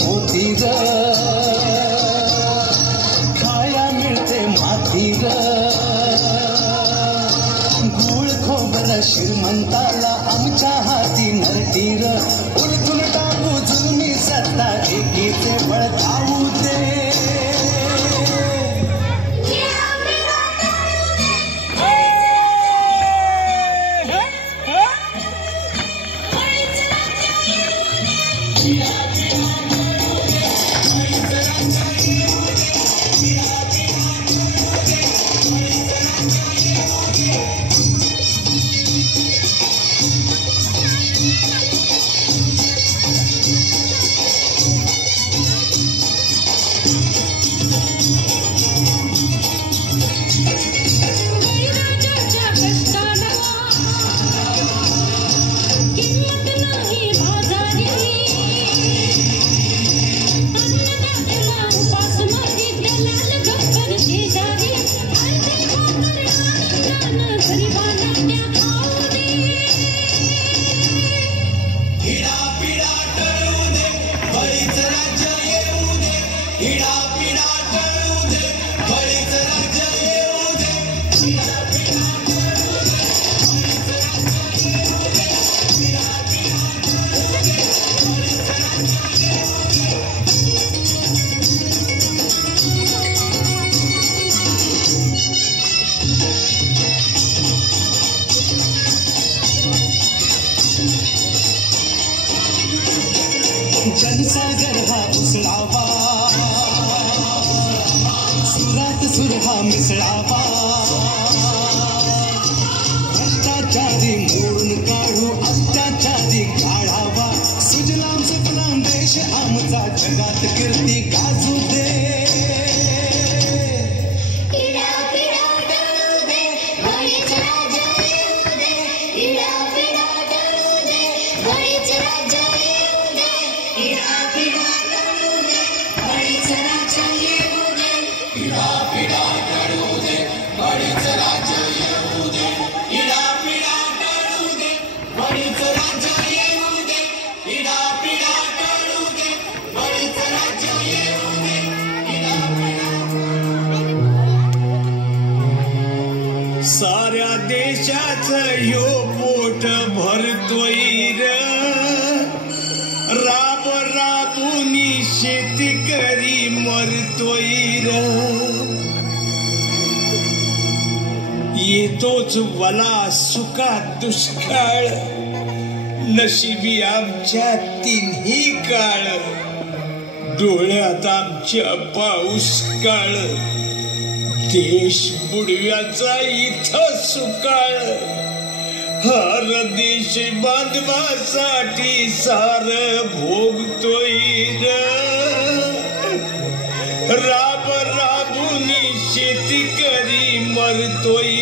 मोतीर खाया मिळते मातीर गुळ खोबर श्रीमंताला आमच्या हाती नरटीर उलटून टाकू जुनी सत्ता एकीचे बळ खाऊ दे जनसागर हा उसळावा सुरात सुर हा मिसळावा भ्रष्टाचारी मोडून काढू अत्याचारी काढावा सुजलाम सुफलाम देश आमचा जगात कीर्ती गाजू दे साऱ्या देशाचं ह्यो पोट भरतोय र राब राबुनी शेतकरी मरतोय र येतोच वला सुखात दुष्काळ नशिबी आमच्या तिन्ही काळ डोळ्यात आमच्या पाऊस काळ देश बुडव्याचा इथं सुकाळ हर देश बांधवासाठी सार भोगतोय राब राबुनी शेतकरी मरतोय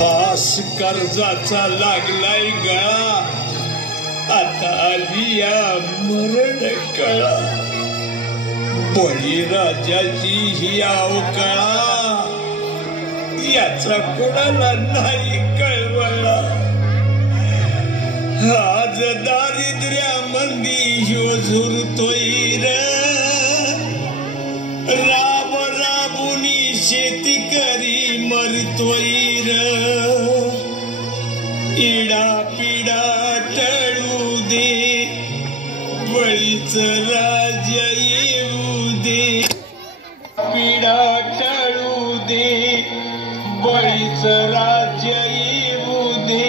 पास कर्जाचा लागलाय गळा आता आली या मरण कळा बळीराजाची ही अवकाळा याचा कोणाला नाही कळवळा. आज दारिद्र्यामंदी ह्यो झुरतोय र, राब राबुनी शेती करी मरतोय र. इडा पिडा टळू दे, बळीच राज्य येऊ दे. पिडा टळू दे, बळीच राज्य येऊ दे.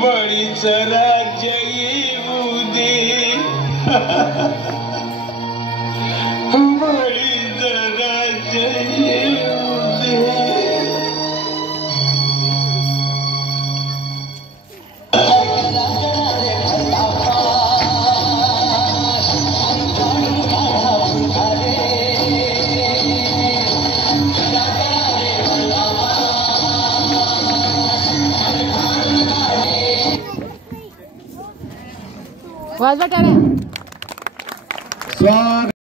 बळीच राज्य येऊ दे. बळीच राज्य येऊ दे. वाजवा टाळ्या.